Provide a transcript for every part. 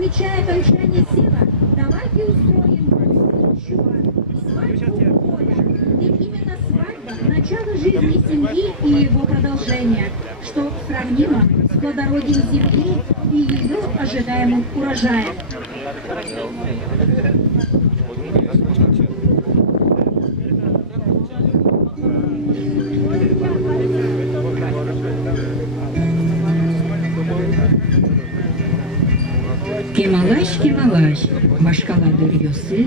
отмечая окончание сева, давайте устроим свадьбу поля. Ведь именно свадьба – начало жизни семьи и его продолжение, что сравнимо с плодородием земли и ее ожидаемым урожаем. Кемалаш, башкаладыр йосы,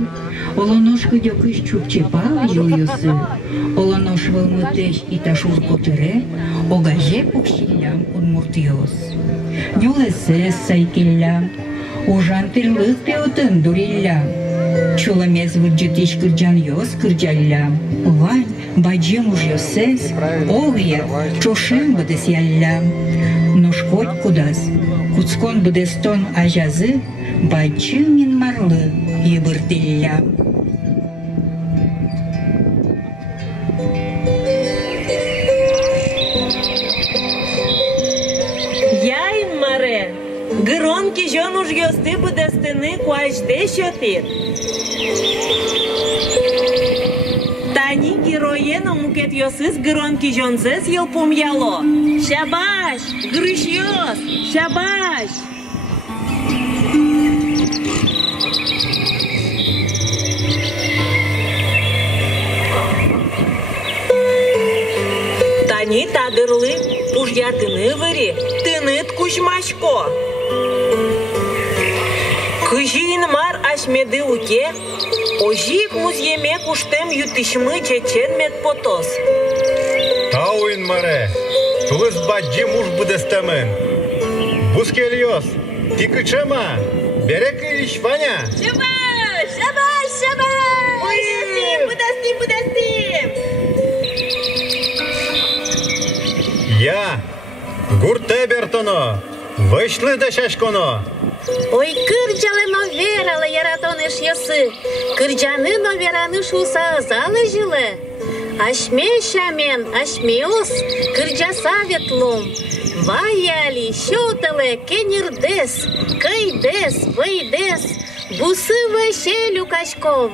олонош кыдёкыш чупчепал йосы, олонош вылмытеш иташур котыре, огаже пукшиллям удмуртиос. Нюлесес сайкиллям, ужан тырлык пеотын дуриллям, чуламез выджетиш кырджан йос кырджаллям, вань баджем уж йосес, огья чошем быдес яллям. Ношкоть кудас, куцкон быдестон ажазы, баджы мин марлы ебыртиллям. Яй маре, гронки жон уж йосты быдестыны куажде шотыр. Тани героена мукет йосыз гронки жонсыз елпум яло. Шабаш, грыш йос, шабаш. Тани тадырлы, пужья тыны выри, тынет кушмашко. Кыжин мар ашмеды уке, ожик музьеме куштем ютышмы чечен мед потос. Тауин маре, тулыс баджи муж будестемен. Бускельос, ти кычема, берек иш Ваня. Шабаш, шабаш, шабаш! Будастим! Я, гурте бертоно, вышли до шашконо. Ой, кырджалыно вералы яратоныш йосы, кырджаныно вераныш уса залы жылы. Ашме шамен, ашмеос, кырджаса ветлум. Ваяли, щотылы, кенердес, кайдес, вайдес, бусы вэше люкашком.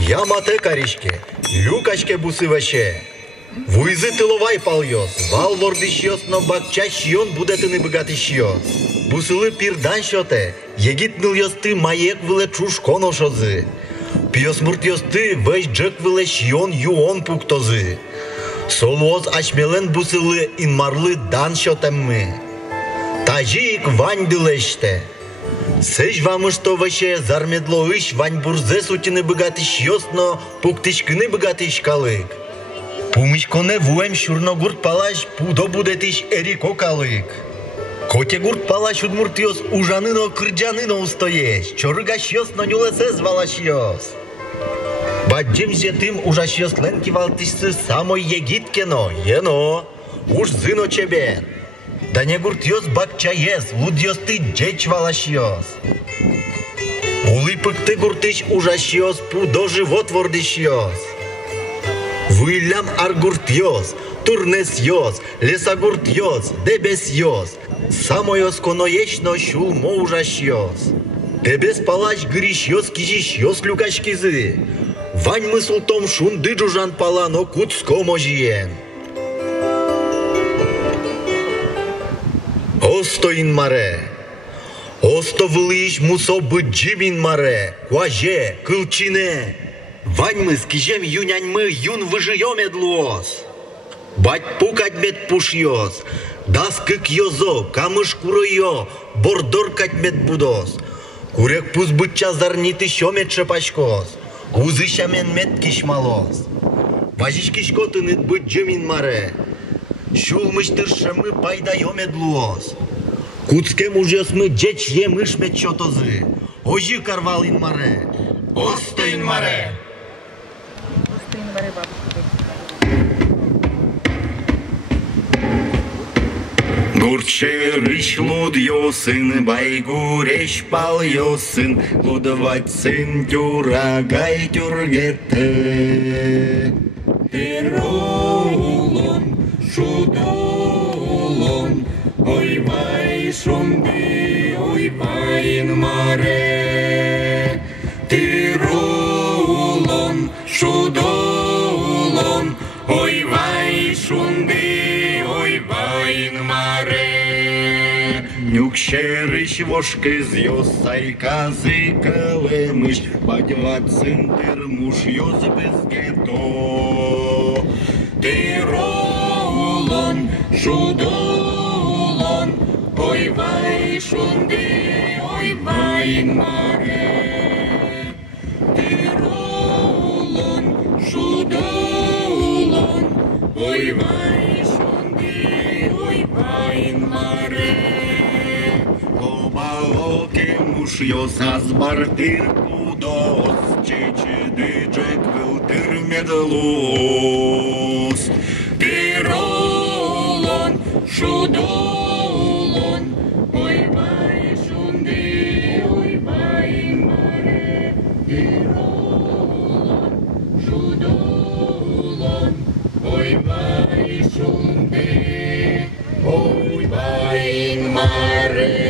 Ямате каришке, люкашке бусываше. Вуйзы тыловай палйос, вал вордышьос, но бакчащион будетыны богатышьос. Бусылы пирдан шоте, егит ныльосты маек выле чушкон ошозы. Пьос муртьосты вэш джек выле шьон юон пуктозы. Солоз ашмелен бусылы инмарлы дан шотеммы. Тажик вань дылеште. Сэж вам что ваше зармедло иш вань бурзе сутины богатыш йосно пуктышкины богатыш калык. Пумишконе вуем шурногурт палаш пудо будетиш эрико калык. Котегурт палаш удмуртиос ужаныно кырджаныно устоеш, чорыгашьос но нюлесез валашьос. Баджим жетым ужашьос ленки валтишсы самой егиткено, ено, уж зыно чебер. Да не гуртьос бакчаес, лудьос ты джеч валашьос. Улыпык ты гуртыш ужашьос, пудо живот вордишьос. Вылям аргуртьос, турнесьос, лесогуртьос, дебесьос. Самойос коноечно шул моужашьос. Тебес палач гришьос кижишьос люкашкизы. Вань мысл том шун дыджужан палано куцко можиен. Остоин маре. Осто вылыш мусо быджимин маре. Куаже, кылчине. Вань мыс кижем юнянь мы юн выжием эдлуос. Бать пукать мет пушьос. Даскык йозо, камыш куройо, бордор катмет будос. Курек пуз быча зарниты шомет шепашкос. Узышамен мет кишмалос. Важиш кишкотынет быджимин маре. Шулмыштыр шемы пайдаем эдлуос. Куцкем ужес мы джеч емыш мет чотозы. Ожи карвалин маре. Остоин маре. Гурчерыш лудьосын, байгуреш палйосын, лудватсын тюрагай тюргетте. Тиролон, шудолон, ойбай шумби, ойбайн маре. Тиролон, шудолон, ойбай шумби, ойбайн маре. Нюкшерыш вошкыз йосай казы кылымыш, бадьватсын тырмуш йоз безгето. Тиролон, шудолон, ойбай шунди, ойбайн маре. Тиролон, шудолон, ойбай шунди, ойбайн маре. Мушьос азбартир кудос, чечеды джек вилтыр медлус. Тиролон, шудолон, ойбай шунди, ойбай маре. Тиролон, шудолон, ойбай шунди, ойбай маре.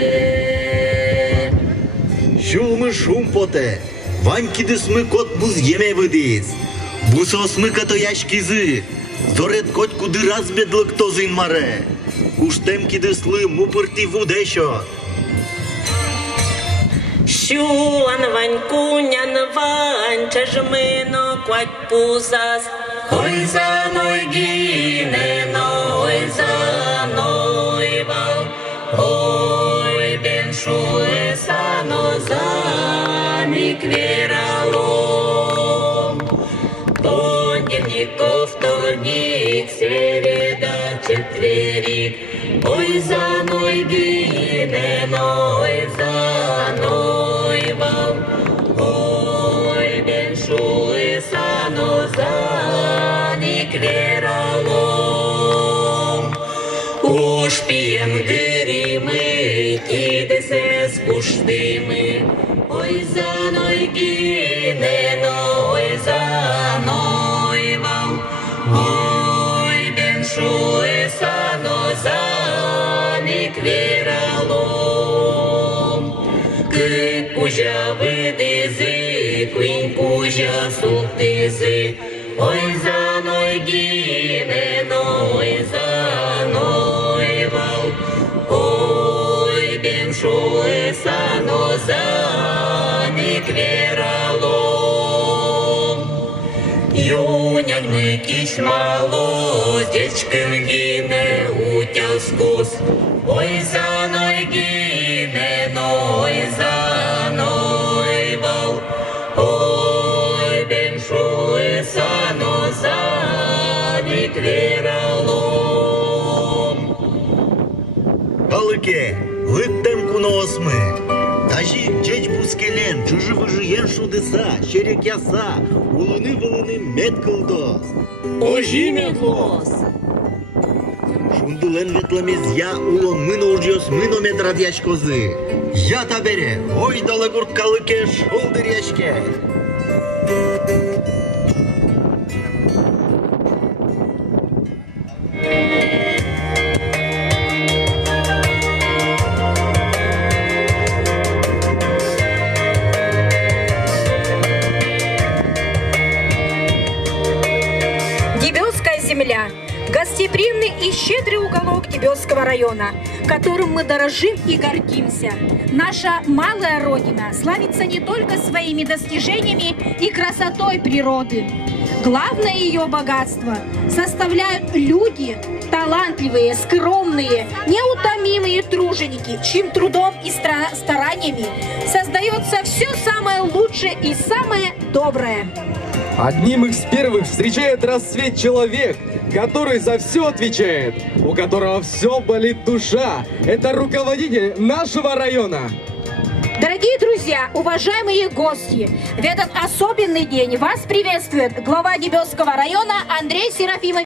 Шулмы шум поте, вань кидыс мы кот буз еме выдыз. Бусос мы като яшкизы, зорет кот куды разбедлык тозын маре. Куштем кидыслы мупырти вудешо. Шулан вань кунян вань, чажмыно квать пузас. Ой за ной гинено, ой за ной вал, ой бен шуэ сано заник веролом. Понедельников, вторник, среда, четверик, ой за ной гинено, ой за ной вал, ой бен шуэ сано заник веролом. Уж пьем гыримы, кидесес куштымы, ой за ной гинено, ой за ной вал, ой бен шуэ сано заник веролом. Кык кужа выдызы, куинь кужа султызы, ой за ной гинено, ой за ной вал, ой бен шуэ сано заник веролом. Юнянь мы кишмало, дечкам гине утяскус, ой за ной гинено, ой за ной вал, ой бен шуэ сано заник будет веролом. Калыке, лыттем куноосмы. Тажи чеч бускелен, чужы-выжиен шудыса, шерек яса, улыны-вылыны мед кылдос. Ожи медлос. Шундылен ветламез я улон мын оржиос мын метрат яшкозы. Я табере, ой далагурт калыке шолдыр яшке. Дебелская земля – гостеприимный и щедрый уголок Дебелского района, которым мы дорожим и гордимся. Наша малая родина славится не только своими достижениями и красотой природы. Главное ее богатство составляют люди, талантливые, скромные, неутомимые труженики, чьим трудом и стараниями создается все самое лучшее и самое доброе. Одним из первых встречает рассвет человек, который за все отвечает, у которого все болит душа. Это руководитель нашего района. Дорогие друзья, уважаемые гости, в этот особенный день вас приветствует глава Дебелского района Андрей Серафимович.